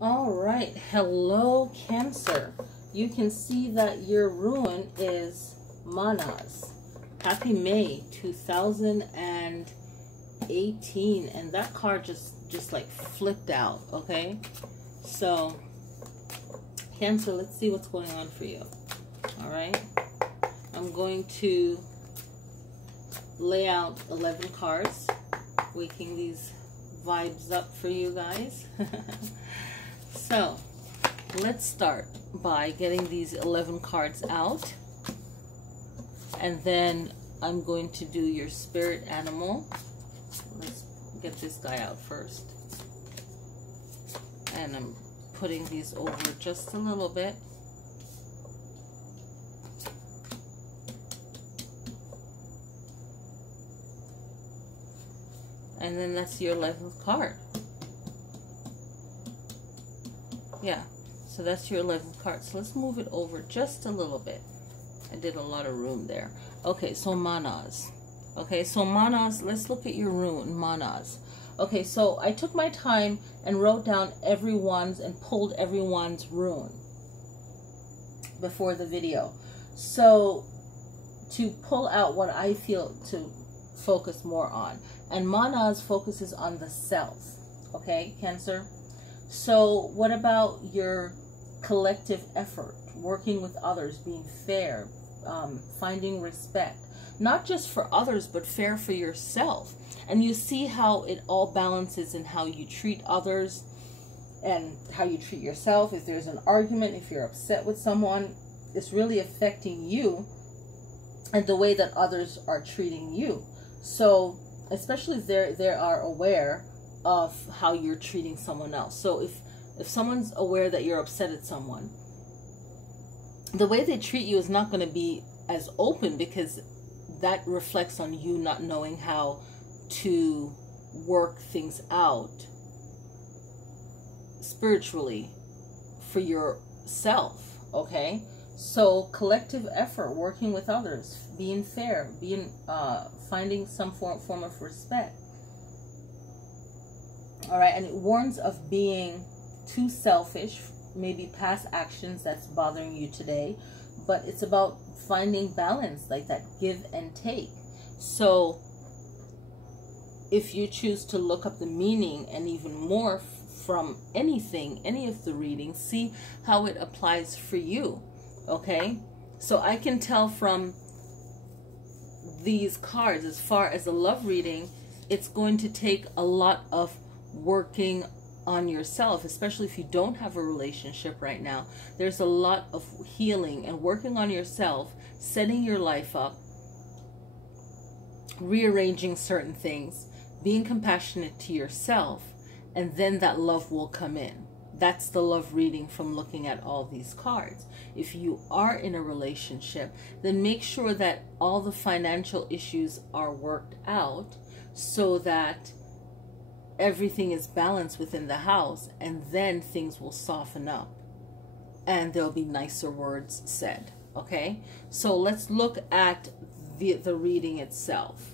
All right, hello Cancer. You can see that your rune is Manas. Happy May 2018, and that card just like flipped out. Okay, so Cancer, let's see what's going on for you. All right, I'm going to lay out 11 cards, waking these vibes up for you guys. So let's start by getting these 11 cards out, and then I'm going to do your spirit animal. Let's get this guy out first, and I'm putting these over just a little bit. And then that's your 11th card. Yeah, so that's your 11th card. So let's move it over just a little bit. I did a lot of room there. Okay, so Manas. Okay, so Manas, let's look at your rune, Manas. Okay, so I took my time and wrote down everyone's and pulled everyone's rune before the video. So to pull out what I feel to focus more on. And Manas focuses on the self. Okay, Cancer? So what about your collective effort, working with others, being fair, finding respect, not just for others, but fair for yourself? And you see how it all balances in how you treat others and how you treat yourself. If there's an argument, if you're upset with someone, it's really affecting you and the way that others are treating you. So especially if they are aware of how you're treating someone else. So if someone's aware that you're upset at someone, the way they treat you is not going to be as open, because that reflects on you not knowing how to work things out spiritually for yourself. Okay, so collective effort, working with others, being fair, being finding some form of respect. All right, and it warns of being too selfish, maybe past actions that's bothering you today, but it's about finding balance, like that give and take. So if you choose to look up the meaning and even more from anything, any of the readings, see how it applies for you. Okay, so I can tell from these cards, as far as a love reading, it's going to take a lot of working on yourself, especially if you don't have a relationship right now. There's a lot of healing and working on yourself, setting your life up, rearranging certain things, being compassionate to yourself, and then that love will come in. That's the love reading from looking at all these cards. If you are in a relationship, then make sure that all the financial issues are worked out so that everything is balanced within the house, and then things will soften up and there'll be nicer words said. Okay, so let's look at the reading itself.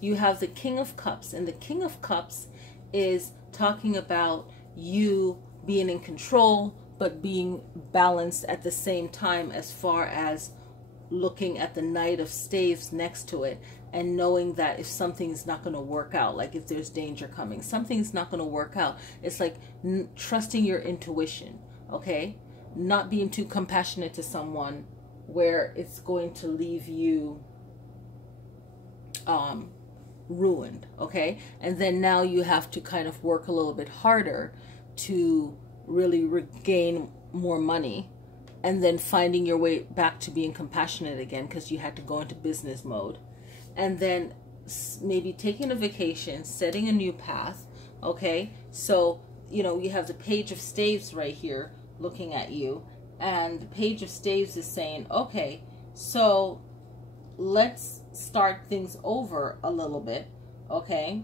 You have the King of Cups, and the King of Cups is talking about you being in control but being balanced at the same time, as far as looking at the Knight of Staves next to it and knowing that if something's not going to work out, like if there's danger coming, something's not going to work out, it's like trusting your intuition. Okay, not being too compassionate to someone where it's going to leave you ruined. Okay, and then now you have to kind of work a little bit harder to really regain more money, and then finding your way back to being compassionate again because you had to go into business mode. And then maybe taking a vacation, setting a new path. Okay, so you know, you have the Page of Staves right here looking at you, and the Page of Staves is saying, okay, so let's start things over a little bit. Okay,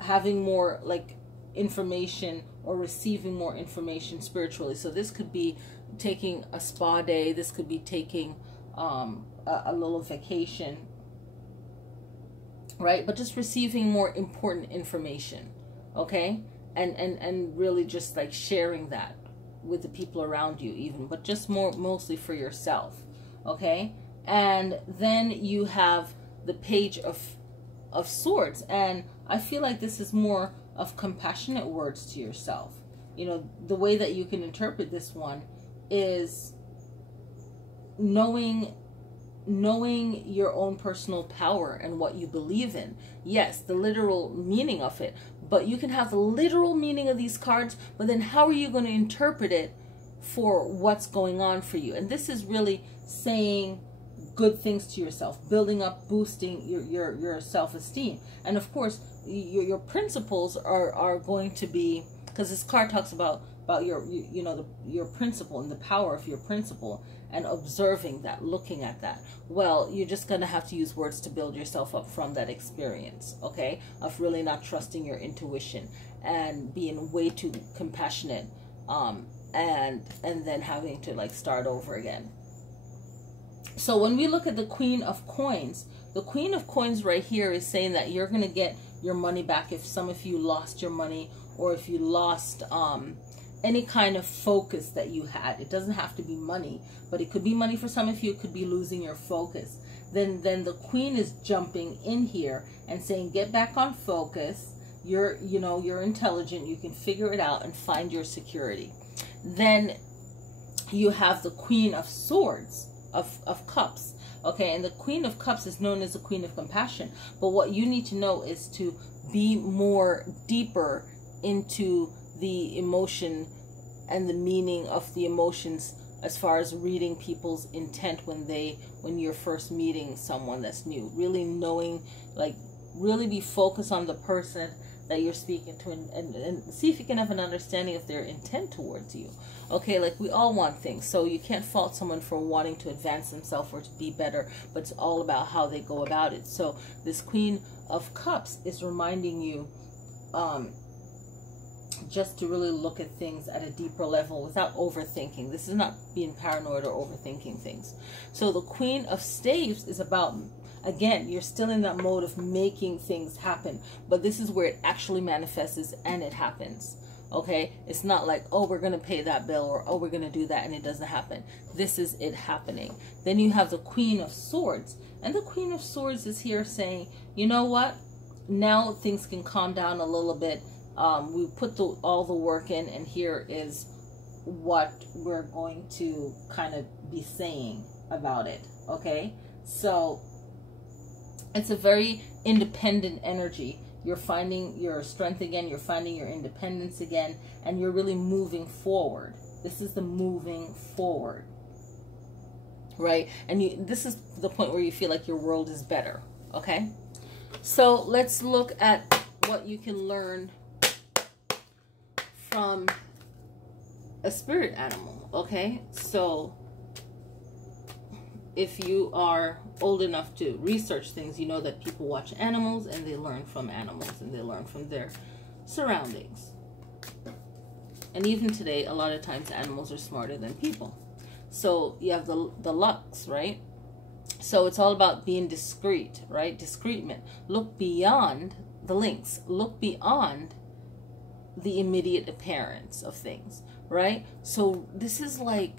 having more like information or receiving more information spiritually. So this could be taking a spa day, this could be taking a little vacation, right? But just receiving more important information. Okay, and really just like sharing that with the people around you even, but just mostly for yourself. Okay? And then you have the Page of Swords, and I feel like this is more of compassionate words to yourself. You know, the way that you can interpret this one is knowing your own personal power and what you believe in. Yes, the literal meaning of it, but you can have the literal meaning of these cards, but then how are you going to interpret it for what's going on for you? And this is really saying good things to yourself, building up, boosting your self-esteem. And of course, your principles are going to be, because this card talks about your principle and the power of your principle, and observing that, looking at that. Well, you're just going to have to use words to build yourself up from that experience, okay, of really not trusting your intuition and being way too compassionate, and then having to like start over again. So when we look at the Queen of Coins, the Queen of Coins right here is saying that you're going to get your money back if some of you lost your money, or if you lost any kind of focus that you had. It doesn't have to be money, but it could be money for some of you. It could be losing your focus. Then the Queen is jumping in here and saying, get back on focus. You're intelligent. You can figure it out and find your security. Then you have the Queen of Swords, of Cups. Okay, and the Queen of Cups is known as the Queen of Compassion. But what you need to know is to be more deeper into the emotion and the meaning of the emotions, as far as reading people's intent when you're first meeting someone that's new. Really knowing, like, really be focused on the person that you're speaking to, and see if you can have an understanding of their intent towards you. Okay, like, we all want things, so you can't fault someone for wanting to advance themselves or to be better, but it's all about how they go about it. So this Queen of Cups is reminding you just to really look at things at a deeper level without overthinking. This is not being paranoid or overthinking things. So the Queen of Staves is about, again, you're still in that mode of making things happen, but this is where it actually manifests and it happens. Okay, it's not like, oh, we're going to pay that bill, or oh, we're going to do that, and it doesn't happen. This is it happening. Then you have the Queen of Swords, and the Queen of Swords is here saying, you know what, now things can calm down a little bit. We put all the work in, and here is what we're going to kind of be saying about it. Okay, so it's a very independent energy. You're finding your strength again, you're finding your independence again, and you're really moving forward. This is the moving forward, right? And this is the point where you feel like your world is better. Okay, so let's look at what you can learn from a spirit animal. Okay, so if you are old enough to research things, you know that people watch animals and they learn from animals and they learn from their surroundings. And even today, a lot of times animals are smarter than people. So you have the Lux, right? So it's all about being discreet, right? Discreetment. Look beyond the links. Look beyond the immediate appearance of things, right? So this is like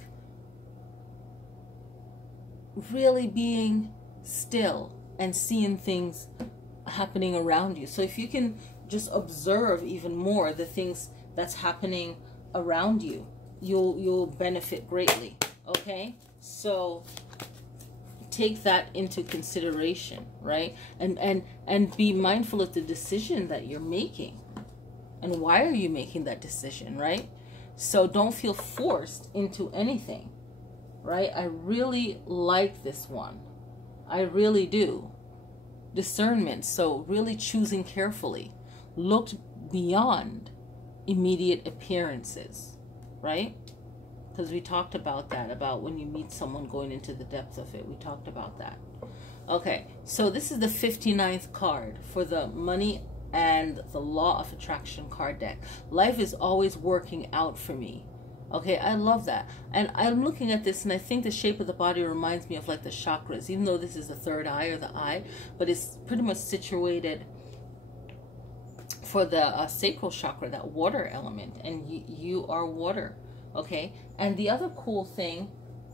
really being still and seeing things happening around you. So if you can just observe even more the things that's happening around you, you'll benefit greatly. Okay, so take that into consideration, right? And be mindful of the decision that you're making, and why are you making that decision, right? So don't feel forced into anything, right? I really like this one. I really do. Discernment. So really choosing carefully. Look beyond immediate appearances, right? Because we talked about that, about when you meet someone, going into the depth of it. We talked about that. Okay, so this is the 59th card for the money and the law of attraction card deck. Life is always working out for me. Okay, I love that. And I'm looking at this and I think the shape of the body reminds me of like the chakras, even though this is the third eye or the eye, but it's pretty much situated for the sacral chakra, that water element, and you are water. Okay, and the other cool thing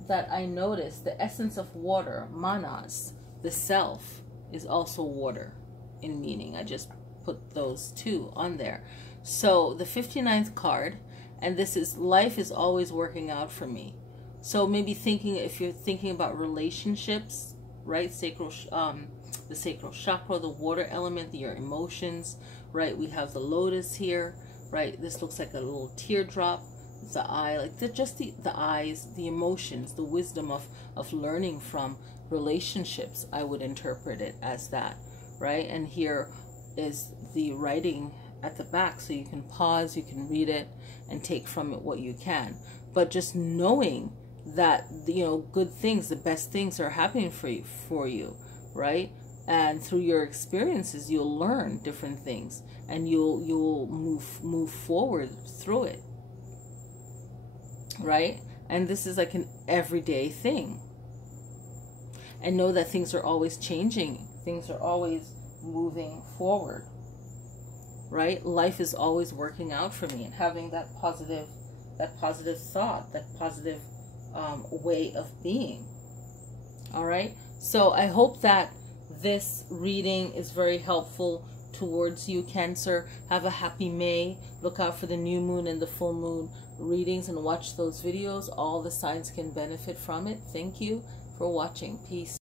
that I noticed, the essence of water, manas, the self, is also water in meaning. I just put those two on there. So the 59th card, and this is life is always working out for me. So maybe thinking, if you're thinking about relationships, right? The sacral chakra, the water element, your emotions, right? We have the lotus here, right? This looks like a little teardrop. It's the eye, like the eyes, the emotions, the wisdom of learning from relationships. I would interpret it as that, right? And here is the writing at the back, so you can pause, you can read it, and take from it what you can. But just knowing that, you know, good things, the best things are happening for you, right? And through your experiences, you'll learn different things, and you'll move forward through it, right? And this is like an everyday thing. And know that things are always changing. Things are always moving forward, right? Life is always working out for me, and having that positive thought, that positive way of being. All right. So I hope that this reading is very helpful towards you, Cancer. Have a happy May. Look out for the new moon and the full moon readings and watch those videos. All the signs can benefit from it. Thank you for watching. Peace.